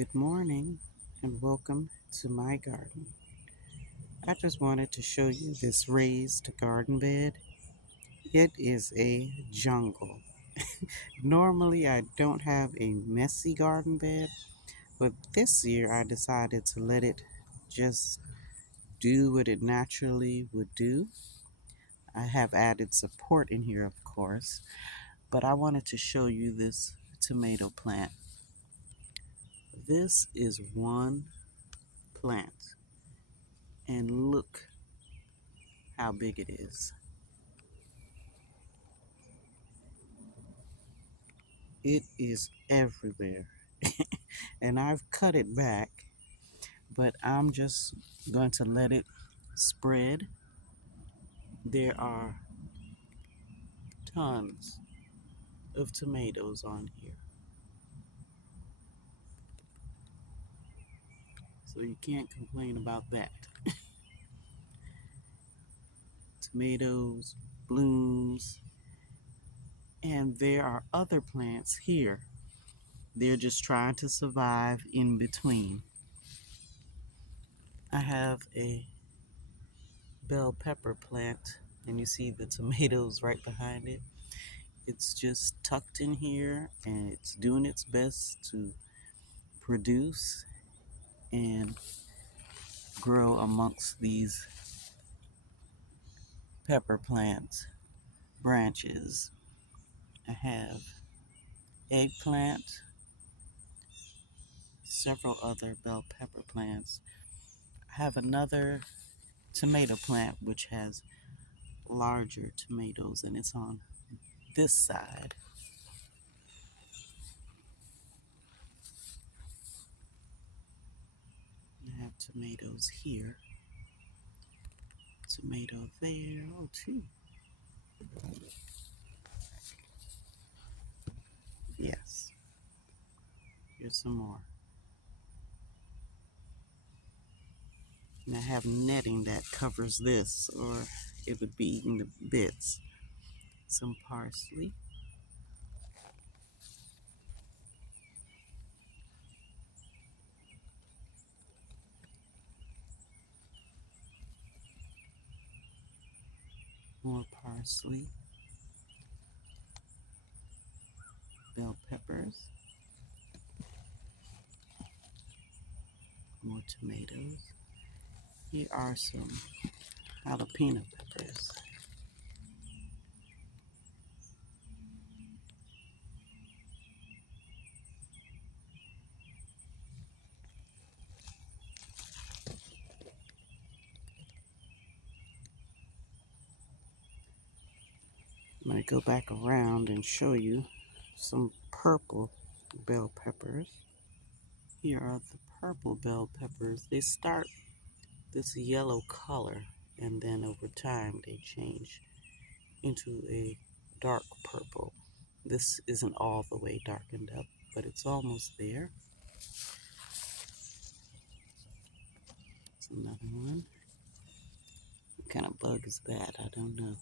Good morning and welcome to my garden. I just wanted to show you this raised garden bed. It is a jungle. Normally, I don't have a messy garden bed, but this year I decided to let it just do what it naturally would do. I have added support in here, of course, but I wanted to show you this tomato plant. This is one plant, and look how big it is. It is everywhere. And I've cut it back, but I'm just going to let it spread. There are tons of tomatoes on here. So you can't complain about that. Tomatoes, blooms, and there are other plants here. They're just trying to survive in between. I have a bell pepper plant, and you see the tomatoes right behind it. It's just tucked in here and it's doing its best to produce and grow amongst these pepper plant branches. I have eggplant, several other bell pepper plants. I have another tomato plant which has larger tomatoes and it's on this side. I have tomatoes here, tomato there, oh two. Yes, here's some more. And I have netting that covers this, or it would be eating the bits. Some parsley. More parsley. Bell peppers. More tomatoes. Here are some jalapeno peppers. I'm going to go back around and show you some purple bell peppers. Here are the purple bell peppers. They start this yellow color and then over time they change into a dark purple. This isn't all the way darkened up, but it's almost there. It's another one. What kind of bug is that? I don't know.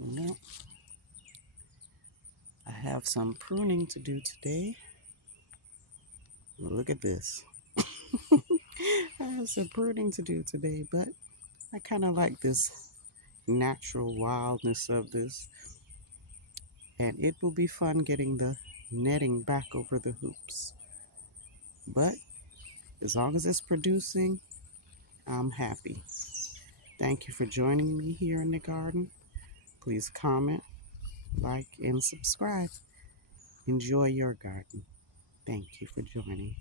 Well, I have some pruning to do today. Look at this. I have some pruning to do today, but I kind of like this natural wildness of this. And it will be fun getting the netting back over the hoops. But as long as it's producing, I'm happy. Thank you for joining me here in the garden. Please comment, like, and subscribe. Enjoy your garden. Thank you for joining.